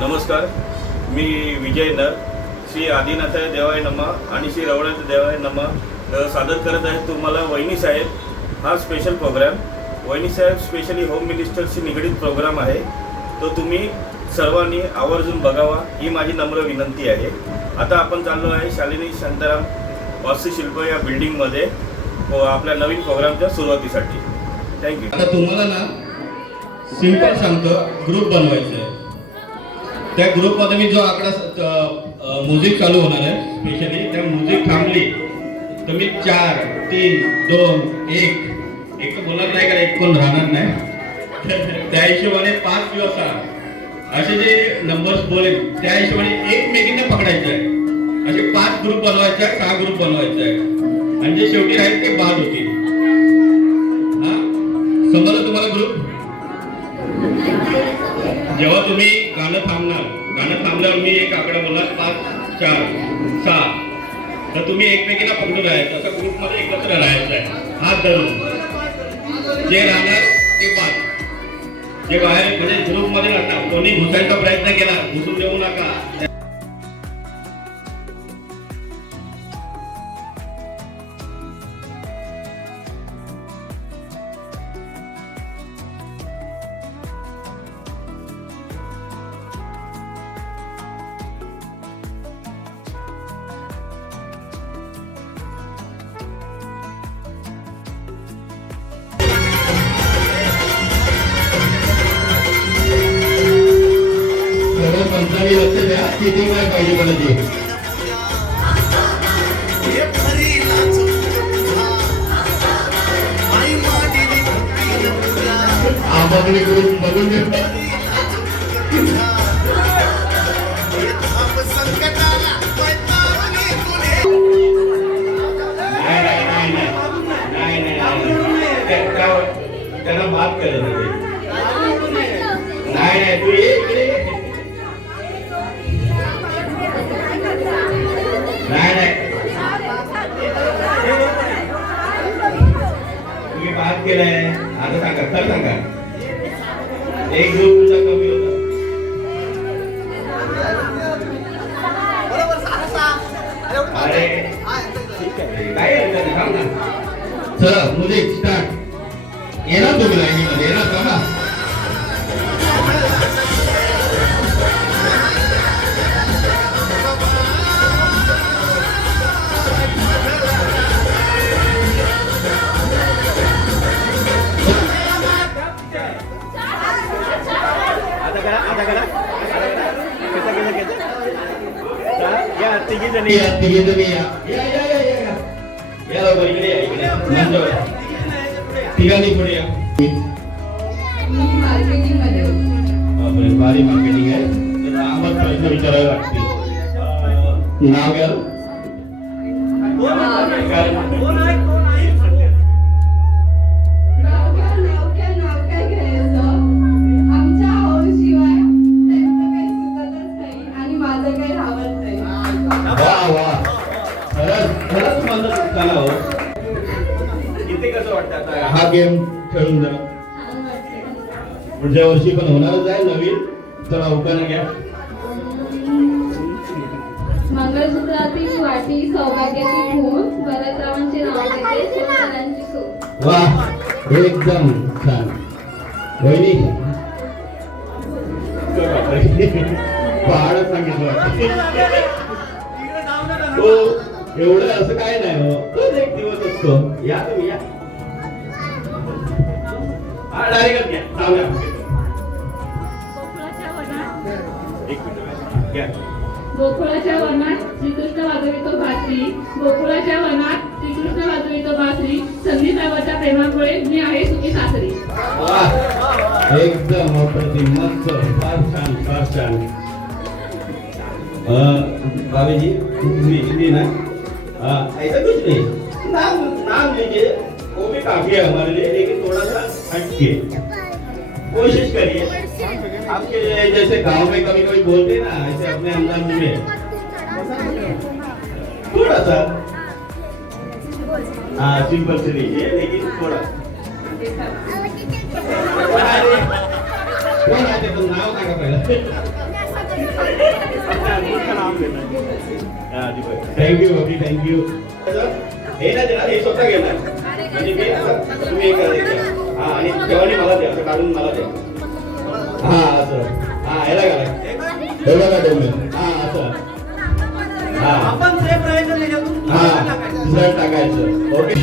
नमस्कार, मी विजय नर, श्री आदिनाथ देवाय नमः आणि श्री रवळनाथ देवाय नमः सादर करत आहे तुम्हाला वहिनी साहेब हा स्पेशल प्रोग्राम. वहिनी साहेब स्पेशली होम मिनिस्टरशी निगडीत प्रोग्राम आहे, तो तुम्ही सर्वांनी आवर्जून बघावा ही माझी नम्र विनंती आहे. आता आपण चाललो आहे शालिनी शांताराम वास्तुशिल्प या बिल्डिंगमध्ये आपल्या नवीन प्रोग्रामच्या सुरुवातीसाठी. थँक्यू. आता तुम्हाला ना सिंपल सांगतो, ग्रुप बनवायचा आहे. त्या ग्रुपमध्ये मी जो आकडा म्युझिक चालू होणार आहे स्पेशली, त्या म्युझिक थांबली तर मी 4, 3, 2, 1 एक तर बोलणार नाही, कारण एक कोण राहणार नाही. त्या हिशोबाने 5 किंवा 6 असे जे नंबर्स बोलेल त्या हिशोबाने एकमेकींना पकडायचं आहे. असे 5 ग्रुप बनवायचे आहे, 6 ग्रुप बनवायचे आहे आणि जे शेवटी राहील ते बाद होतील. हा समजलं तुम्हाला ग्रुप? जेव्हा तुम्ही गाणं थांबल्यावर मी एक आकडा बोलणार 5, 4, 6 तर तुम्ही एकमेकीला पकडून राहायचं. असं ग्रुपमध्ये एकत्र राहायचं आहे, हात धरून. जे राहणार ते बाद, जे बाहेर म्हणजे ग्रुपमध्ये राहतात कोणी घुसायचा प्रयत्न केला घुसून देऊ नका. पंचावी लक्ष द्या, किती काय पाहिजे पडते. आम्हाला ग्रुप बघून घेऊ. त्यांना माफ केलं नाही तू तुम्ही बात केलाय. आता सांगा, तर सांगा, एक ग्रुप तुझा कमी होता. अरे काय सांग ना. चला मुले स्टार्ट. येणार तुम्ही लाईनीमध्ये येणार का ना? ठिकाणी पुढे या. भारी मार्केटिंग आहे, तर आम्हाला प्रश्न विचारावे लागतील. नाव घ्या. किती कसं वाटतं आता हा गेम खेळून? जरा पुढच्या वर्षी पण होणारच आहे नवीन. चला उखाणा घ्या. मंगळसूत्रातील वाटी सौभाग्याची खून, भरतरावांचे नाव घेते सोनारांची सून. वाह, एकदम छान. वहिनी पहाड सांगितलं. हो एवढं असं काय नाही हो, तोच एक दिवस असतो. या तुम्ही या. हा डायरेक्ट घ्या. गोकुळाच्या वनात श्रीकृष्ण वाजवितो बासरी, गोकुळाच्या वनात श्रीकृष्ण वाजवितो बासरी, संधी साहेबाच्या प्रेमामुळे मी आहे सुखी सासरी. एकदम अप्रतिम, मस्त, फार छान, फार छान. भाभी जी ना, ऐसा कुछ नहीं, नाम लीजिए, वो भी काफी है हमारे लिए, लेकिन थोड़ा सा हटके कोशिश करिए. आपके जैसे गांव में कभी कभी बोलते ना, ऐसे अपने अंदाज में थोड़ा सा सिंपल से लीजिए, लेकिन थोड़ा. कोण आहे ते नाव सांगा पहिलं. थँक्यू बबी, थँक्यू. हे नाही देणार, हे स्वतः घेणार. म्हणजे मी असं तुम्ही हे करायचं. हा आणि जेवणी मला द्या, असं काढून मला द्या. हा असं. हा ह्याला घाला. हे बघा तुम्ही. हा असं. हा आपण सेफ राहायचं त्याच्यातून हा दुसरं टाकायचं. ओके.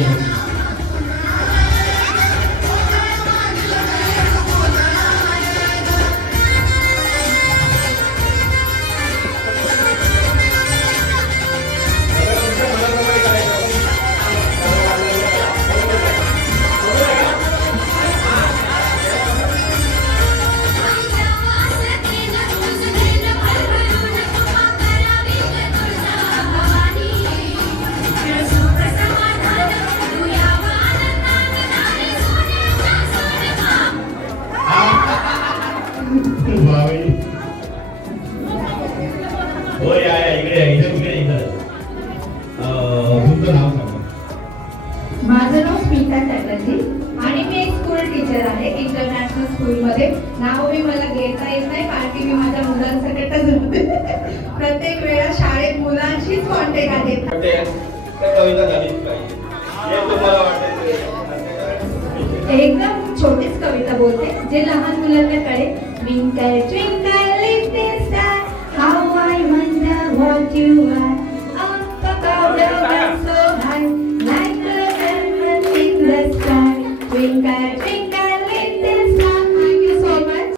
हो या इकडे इकडे तुमचं नाव सांगा. माझं नाव स्मिता चॅटर्जी आणि मी एक स्कूल टीचर आहे इंटरनॅशनल स्कूलमध्ये. नाव मी मला घेता येत नाही कारण की मी माझ्या मुलांसकटच प्रत्येक वेळा शाळेत मुलांशीच कॉन्टॅक्ट आहे. त्या कविता झालीच पाहिजे. हे तुम्हाला वाटतं एकदम छोटीच कविता बोलते जे लहान मुलांना कळेल. Twinkle twinkle little star how I wonder what you are up about the world so high like a diamond in the sky twinkle twinkle little star. Thank you so much.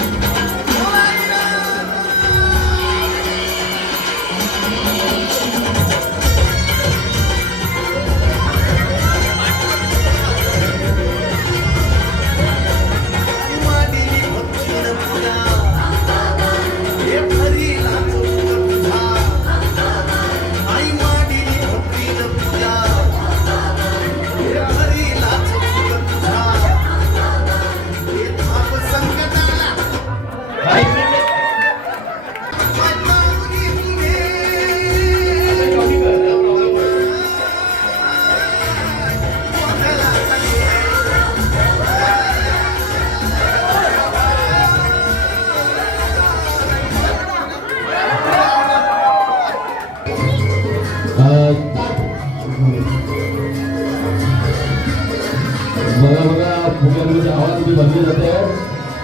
बघा बघा फुग्यांमध्ये हवा किती भरली जाते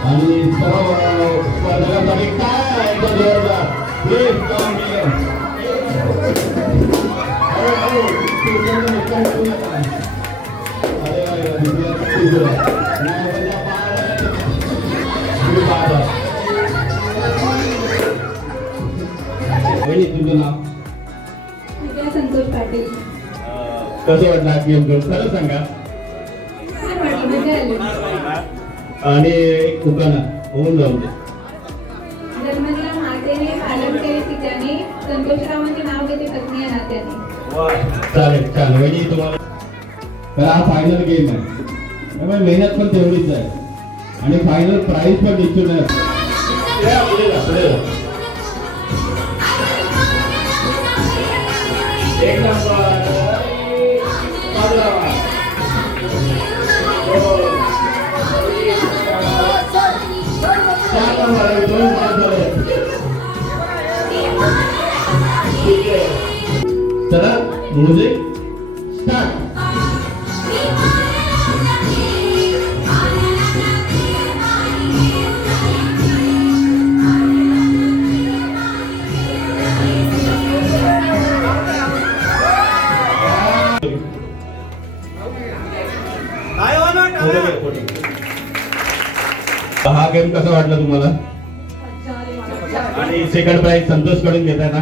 आणि सर्व स्पर्धकांसाठी काय ऐका जोरदार. Please come here. तुमचं नाव विद्या संतोष पाटील. कसं वाटलं आज गेम खेळून खरं सांगा. छान वाटलं, मजा आली. आणि एक दुकान होऊन जाऊन दे. जन्मदिला मातेने पालन केले तिच्याने संतोषरावांचे नाव घेते पत्नी या नात्याने. चालेल चालेल वहिनी तुम्हाला. तर हा फायनल गेम आहे त्यामुळे मेहनत पण तेवढीच आहे आणि फायनल प्राइज पण निश्चित आहे. या, पुढे जा, पुढे जा. एक नंबर. चला म्युझिक स्टार्ट. हा गेम कसा वाटला तुम्हाला आणि सेकंड प्राइज संतोष कडून घेताय ना.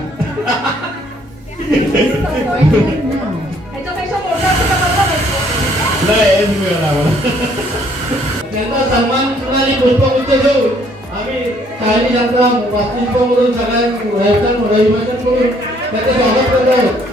नाही हेच मिळालं आम्हाला. त्यांचा सन्मान करणारी पुष्पगुच्छ देऊन आम्ही शाळेने त्यांचा वास्तुत्वामधून सगळ्या रहिवाशांकडून त्याचं स्वागत करत आहोत.